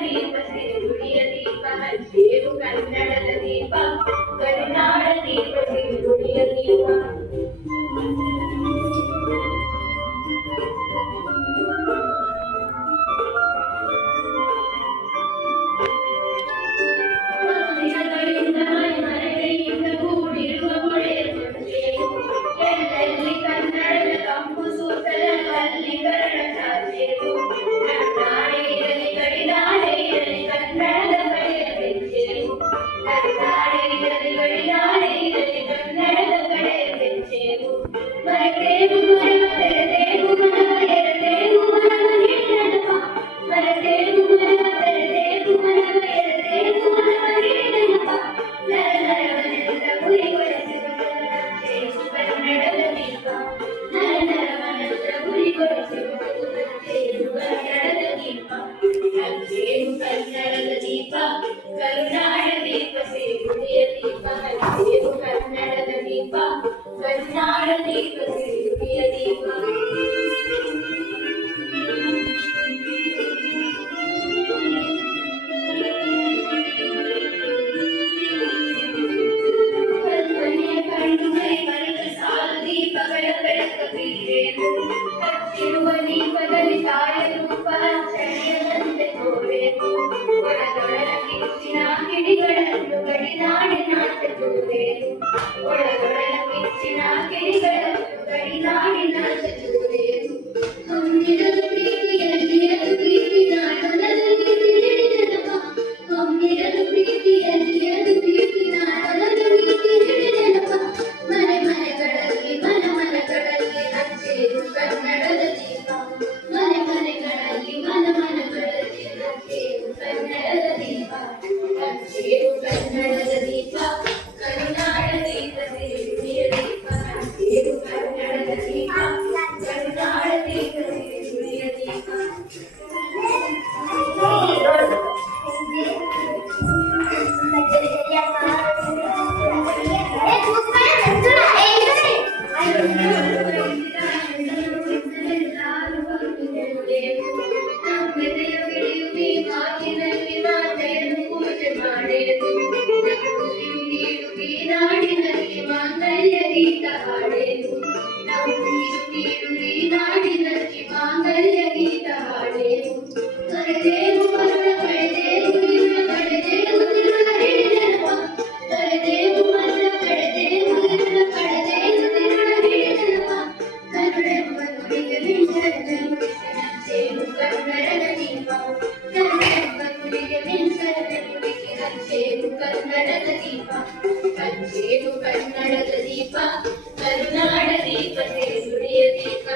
ದೀಪ ಸಿರಿಗುಡಿಯ ದೀಪ ಹಚ್ಚೇವು ಕನ್ನಡದ ದೀಪ ಕರುನಾಡ ದೀಪ ಸಿರಿಗುಡಿಯ ದೀಪ ದಿನಗಳಿಂದ ಮನೆಗಳಿಂದ ಕೂಡಿರುವ ಮೊಳೆಯ ಸೊಂಚೆಯು ಎಲ್ಲೆಲ್ಲಿ ಕನ್ನಡದ ಕಂಪು ಸೂತ್ರದಲ್ಲಿ ಕನ್ನಡ ಸಾಧ್ಯವು ಕನ್ನಡ ಇರಲಿ ಗಡಿನಾಡೆ ಇರಲಿ ಕನ್ನಡದ ಕಡೆಯ ಹೆಜ್ಜೆಯು ಕನ್ನಡ ಇರಲಿ ಗಡಿನಾಡೆ ಇರಲಿ ಕನ್ನಡದ ಕಡೆಯ ಹೆಜ್ಜೆಯು ಮರೆತೇವು ಮರವ ತೆರೆದೇವು ಮನವ ಎರೆದೇವು ಮನವ ನೀಡನವ ಮರೆತೇವು ಮರವ ತೆರೆದೇವು ಮನವ ಎರೆದೇವು ಮನವ ನೀಡನವ ನರನರವನೆಲ್ಲ ಗುರಿಗೊಳಿಸುವುದು ಕನ್ನಡದ ದೀಪ ನರನರವನೆಲ್ಲ ಗುರಿಗೊಳಿಸುವುದು ಕನ್ನಡದ ದೀಪ ಹಚ್ಚೇವು ಕನ್ನಡದ ದೀಪ ಕರುನಾಡ ದೀಪ ಸಿರಿಗುಡಿಯ ದೀಪ ಹಚ್ಚೇವು ಕನ್ನಡದ ದೀಪ ಕರುನಾಡ ದೀಪ ಸಿರಿಗುಡಿಯ ದೀಪ ಕಲ್ಪನೆಯ ಕಣ್ಣು ಮೈ ಮರೆತ ಸಾಲು ದೀಪಗಳ ಬೆಳಕ ಬೀರೇನು ಹಚ್ಚಿರುವ ದೀಪದಲ್ಲಿ ತಾಯ ರೂಪ ಕ್ಷಣಿಯದಂತೆ ತೋರೇನು ಒಳಗೊಳಲ ಕಿಚ್ಚಿನ ಕಿಡಿಗಳನ್ನು ಗಡಿನಾಡಿನಾಚೆ ತೋರೇನು ಒಳಗೊಳಲ ಕಿಚ್ಚಿನ ಕಿಡಿಗಳನ್ನು ಗಡಿನಾಡಿನಾಚೆ ತೋರೇನು ಹೊಂದಿರದು ಪ್ರೀತಿಯಲ್ಲಿರದು ಪ್ರೀತಿ ನಾಡೊಲದಲ್ಲಿ ತಿಳಿದನವ ಹೊಂದಿರದು ಪ್ರೀತಿಯಲ್ಲಿರದು ಪ್ರೀತಿ ನಾಡೊಲದಲ್ಲಿ ತಿಳಿದನವ ಮನೆ ಮನೆಗಳಲ್ಲಿ ಮನ ಮನಗಳಲ್ಲಿ ಹಚ್ಚೇರು ಕನ್ನಡದ ದೀಪ ಮನೆ ಮನೆಗಳಲ್ಲಿ ಮನ ಮನಗಳಲ್ಲಿ ಹಚ್ಚೇರು ಕನ್ನಡದ ದೀಪ ಹಚ್ಚೇರು ಕನ್ನಡದ ದೀಪ ಕರುನಾಡ ದೀಪ ಸಿರಿಗುಡಿಯ ದೀಪ ಹಚ್ಚೇರು ಕನ್ನಡದ ದೀಪ ಕರುನಾಡ ದೀಪ ಸಿರಿಗುಡಿಯ ದೀಪ ನಾಡಿನಲ್ಲಿ ಮಾಂಗಲ್ಯ ಗೀತ ಹಾಡೇನು ನಾಡಿನಲ್ಲಿ ಮಾಂಗಲ್ಯ ಗೀತ ಹಾಡೇನು ಕರೆದೇವು ಮರಣ ಕಳೆದೇವು ನಿನ್ನ ಕಳೆದೇವು ತಿರುಳ ಹಿಡಿದನವ ಕರೆದೇವು ಮರಣ ಕಳೆದೇವು ನಿನ್ನ ಕಳೆದೇವು ತಿರುಳ ಹಿಡಿದನವ ಕನ್ನಡೆಂಬ ನುಡಿಗೆ ಮಿಂಚೇನು ಕನ್ನಡದ ದೀಪ ಕನ್ನಡೆಂಬ ನುಡಿಗೆ ಮಿಂಚೇನು ಕನ್ನಡದ ದೀಪ ಹಚ್ಚೇವು ಕನ್ನಡದ ದೀಪ ಕರುನಾಡ ದೀಪ ಸಿರಿಗುಡಿಯ ದೀಪ